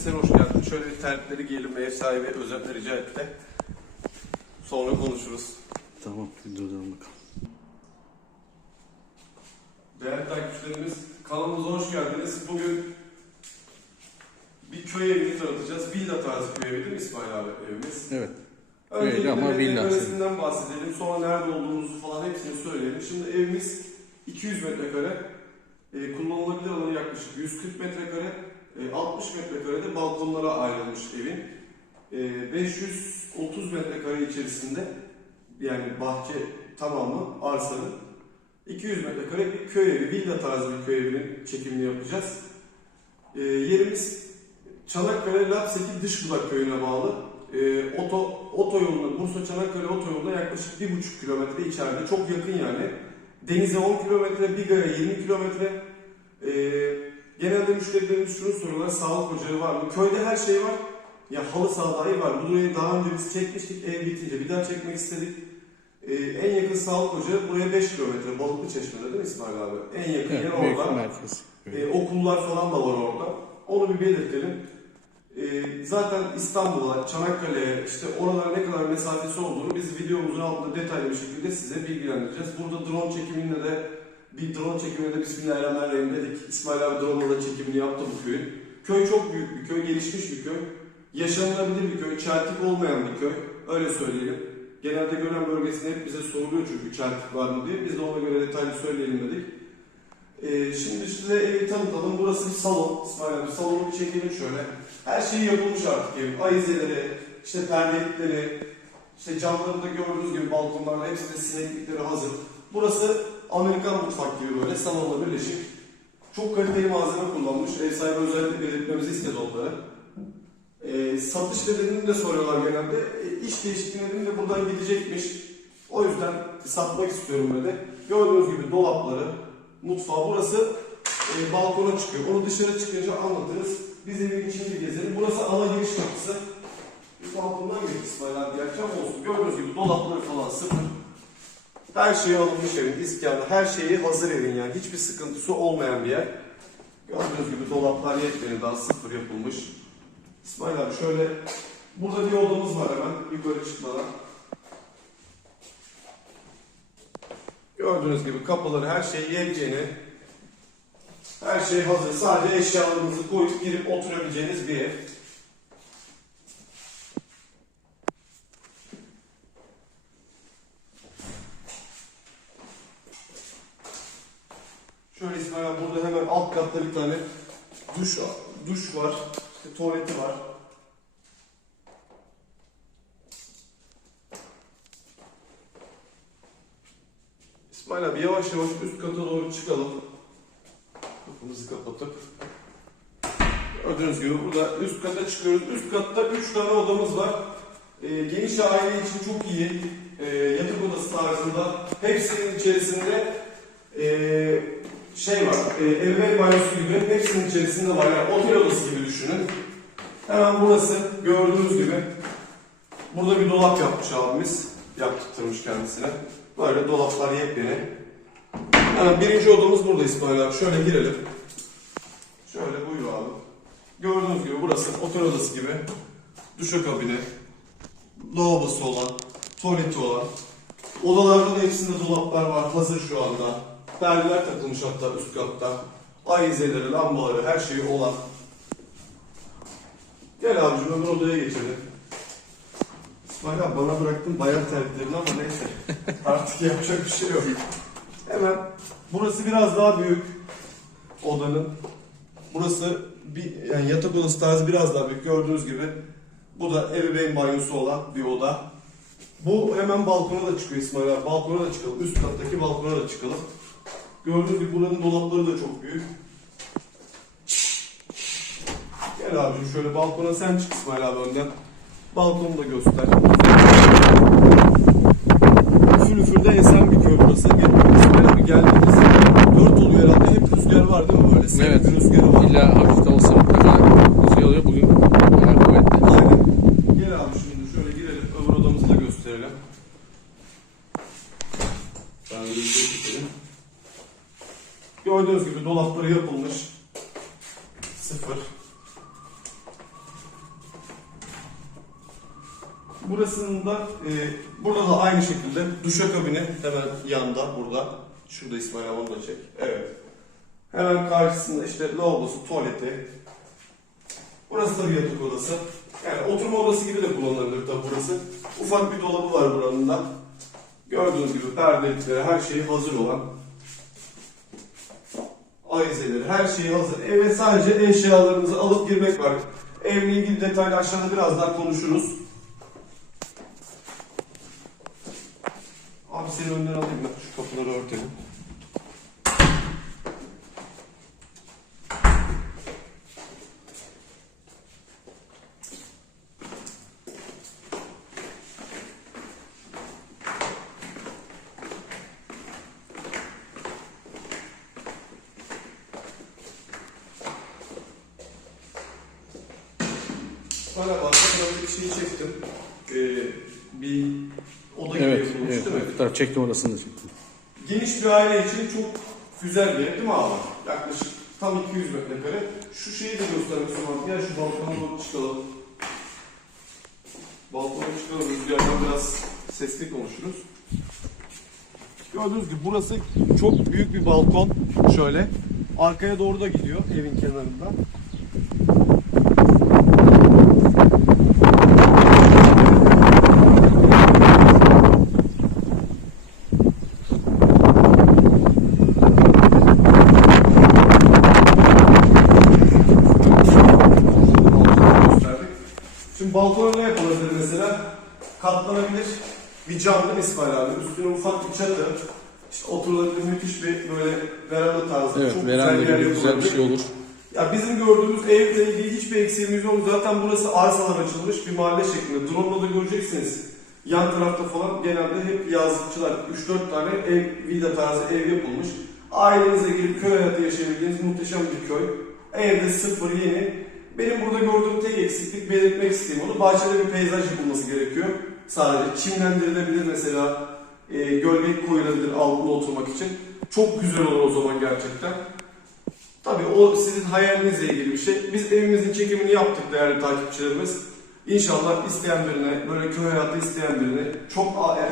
Öncelikle sen hoş geldin. Şöyle bir terlikleri giyelim ev sahibi özellikle rica etti. Sonra konuşuruz. Tamam, durduralım bakalım. Değerli takipçilerimiz kanalımıza hoş geldiniz. Bugün bir köy evini tanıtacağız. Villa tarzı köy evi değil mi İsmail abi evimiz? Evet. Öncelikle ama villa. metrekaresinden bahsedelim. Sonra nerede olduğumuzu falan hepsini söyleyelim. Şimdi evimiz 200 metrekare. E, kullanılabilir alanı yaklaşık 140 metrekare. E, 60 metrekare de balkonlara ayrılmış evin. E, 530 metrekare içerisinde yani bahçe tamamı arsanın 200 metrekare bir köy evi, villa tarzı bir köy evinin çekimini yapacağız. E, yerimiz Çanakkale Lapseki Dışbulak köyüne bağlı. E, oto, otoyoluna, Bursa Çanakkale otoyoluna yaklaşık 1,5 kilometre içeride. Çok yakın yani. Denize 10 kilometre, Biga'ya 20 kilometre. E, genelde müşterilerimiz şunu soruyorlar, sağlık ocağı var mı? Köyde her şey var. Ya halı saha dahi var. Burayı daha önce biz çekmiştik, ev bitince bir daha çekmek istedik. E, en yakın sağlık ocağı buraya 5 kilometre, Balıklı Çeşme'de değil mi İsmail abi? En yakın yer Evet, orada. merkez. E, okullar falan da var orada. Onu bir belirtelim. E, zaten İstanbul'a, Çanakkale'ye, işte oralara ne kadar mesafesi olduğunu biz videomuzun altında detaylı bir şekilde size bilgilendireceğiz. Burada drone çekiminde de bir drone çekiminde de Bismillahirrahmanirrahim dedik. İsmail abi drone'la da çekimini yaptı bu köyün. Köy çok büyük bir köy, gelişmiş bir köy. Yaşanılabilir bir köy, çeltik olmayan bir köy. Öyle söyleyelim. Genelde Gören bölgesinde hep bize soruluyor çünkü çeltik var mı diye. Biz de ona göre detaylı söyleyelim dedik. Ee, şimdi size evi tanıtalım. Burası bir salon. İsmail abi salonu bir çekelim şöyle. Her şey yapılmış artık evin. Ayizeleri, işte perdelikleri, işte camlarında gördüğünüz gibi balkonlarda hepsinde sineklikleri hazır. Burası Amerikan mutfak gibi böyle salonla birleşik. Çok kaliteli malzeme kullanmış. Ev sahibi özellikle belirtmemizi istedi onları. Ee, satış nedenini de soruyorlar genelde. E, iş değişikliği nedeni de buradan gidecekmiş. O yüzden satmak istiyorum dedi. Gördüğünüz gibi dolapları, mutfağı burası e, balkona çıkıyor. Onu dışarı çıkınca anlatırız. Biz evin içini bir gezelim. Burası ana giriş kapısı. Biz balkondan girdik İsmail abi ama olsun. Gördüğünüz gibi dolapları falan sıfır. Her şeyi alınmış evin, iskanı, her şeyi hazır evin yani. Hiçbir sıkıntısı olmayan bir yer. Gördüğünüz gibi dolaplar yepyeni daha sıfır yapılmış. İsmail abi şöyle, burada bir odamız var hemen yukarı çıkmadan. Gördüğünüz gibi kapıları, her şey yepyeni. Her şey hazır. Sadece eşyalarınızı koyup girip oturabileceğiniz bir ev. Abi burada hemen alt katta bir tane duş duş var. İşte tuvaleti var. İsmail abi yavaş yavaş üst kata doğru çıkalım. Kapımızı kapatıp. Gördüğünüz gibi burada üst kata çıkıyoruz. Üst katta 3 tane odamız var. Ee, geniş aile için çok iyi. Ee, yatak odası tarzında. Hepsinin içerisinde ee, şey var. E, ebeveyn banyosu gibi. Hepsinin içerisinde var. Yani otel odası gibi düşünün. Hemen burası gördüğünüz gibi. Burada bir dolap yapmış abimiz. Yaptırtırmış kendisine. Böyle dolaplar yepyeni. Hemen birinci odamız burada İsmail abi. Şöyle girelim. Şöyle buyur abi. Gördüğünüz gibi burası otel odası gibi. Duşakabini, lavabosu olan, tuvaleti olan. Odalarda da hepsinde dolaplar var. Hazır şu anda. Perdeler takılmış hatta üst katta. Ayizeleri, lambaları, her şeyi olan. Gel abicim öbür odaya geçelim. İsmail abi bana bıraktın bayan terliklerini ama neyse. Artık yapacak bir şey yok. Hemen burası biraz daha büyük odanın. Burası bir yani yatak odası tarzı biraz daha büyük gördüğünüz gibi. Bu da ebeveyn banyosu olan bir oda. Bu hemen balkona da çıkıyor İsmail abi. Balkona da çıkalım. Üst kattaki balkona da çıkalım. Gördüğünüz gibi buranın dolapları da çok büyük. Gel abicim şöyle balkona sen çık İsmail abi önden. Balkonu da göster. Üfür üfür de esen bir köy burası. Gel- İsmail abi geldiğimiz dört oluyor herhalde. Hep rüzgar var değil mi böyle? Serin Evet. bir rüzgarı var. İlla hafif de olsa mutlaka güzel oluyor. Bugün bayağı kuvvetli. Aynen. Gel abi şimdi şöyle girelim. Öbür odamızı da gösterelim. Ben rüzgarı çekelim. Gördüğünüz gibi dolapları yapılmış. Sıfır. Burasının da e, burada da aynı şekilde duşakabini hemen yanda burada. Şurada İsmail onu da çek. Evet. Hemen karşısında işte lavabosu, tuvaleti. Burası da yatak odası. Yani oturma odası gibi de kullanılabilir tabi burası. Ufak bir dolabı var buranın da. Gördüğünüz gibi perdelikleri, her şeyi hazır olan. Avizeleri, her şeyi hazır. Eve sadece eşyalarınızı alıp girmek var. Evle ilgili detaylı aşağıda biraz daha konuşuruz. Abi seni önden alayım ben. Şu kapıları örtelim. Bana bak, ben bir şey çektim. Ee, bir oda gibi Evet, yapılmış evet. değil mi? Bu taraf çektim orasını da çektim. Geniş bir aile için çok güzel bir ev değil mi abi? Yaklaşık tam 200 metrekare. Şu şeyi de göstermek istiyorum. Gel şu balkona doğru çıkalım. Balkona çıkalım. Rüzgardan biraz sesli konuşuruz. Gördüğünüz gibi burası çok büyük bir balkon. Şöyle. Arkaya doğru da gidiyor evin kenarında. gösterdik. Şimdi balkona ne yapılabilir mesela? Katlanabilir bir cam değil mi İsmail abi? Üstüne ufak bir çatı. İşte oturulabilir müthiş bir böyle veranda tarzı. Evet, çok veranda güzel gibi güzel bir şey olur. Ya bizim gördüğümüz evle ilgili hiçbir eksiğimiz yok. Zaten burası arsalar açılmış bir mahalle şeklinde. Drone'la da göreceksiniz. Yan tarafta falan genelde hep yazlıkçılar 3-4 tane ev, villa tarzı ev yapılmış. Ailenize girip köy hayatı yaşayabildiğiniz muhteşem bir köy. Evde sıfır yeni. Benim burada gördüğüm tek eksiklik belirtmek istediğim onu bahçede bir peyzaj yapılması gerekiyor. Sadece çimlendirilebilir mesela e, gölge koyulabilir altında oturmak için. Çok güzel olur o zaman gerçekten. Tabii o sizin hayalinizle ilgili bir şey. Biz evimizin çekimini yaptık değerli takipçilerimiz. İnşallah isteyen birine, böyle köy hayatı isteyen birine, çok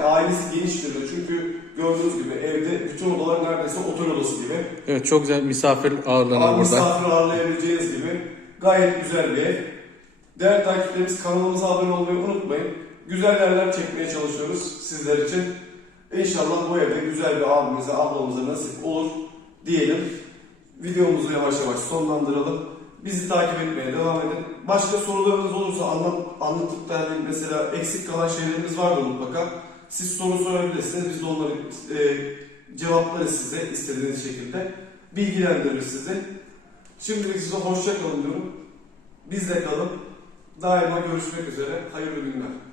ailesi geniştir de çünkü gördüğünüz gibi evde bütün odalar neredeyse otel odası gibi. Evet çok güzel misafir ağırlanır burada. misafir ağırlayabileceğiniz gibi gayet güzel bir ev. Değerli takipçilerimiz kanalımıza abone olmayı unutmayın. Güzel yerler çekmeye çalışıyoruz sizler için. İnşallah bu evde güzel bir abimize, ablamıza nasip olur diyelim. Videomuzu yavaş yavaş sonlandıralım. Bizi takip etmeye devam edin. Başka sorularınız olursa anlat, anlatıp da mesela eksik kalan şeylerimiz vardır mutlaka. Siz soru sorabilirsiniz. Biz de onları e, cevaplarız size istediğiniz şekilde. Bilgilendiririz sizi. Şimdilik size hoşça kalın diyorum. Bizle kalın. Daima görüşmek üzere. Hayırlı günler.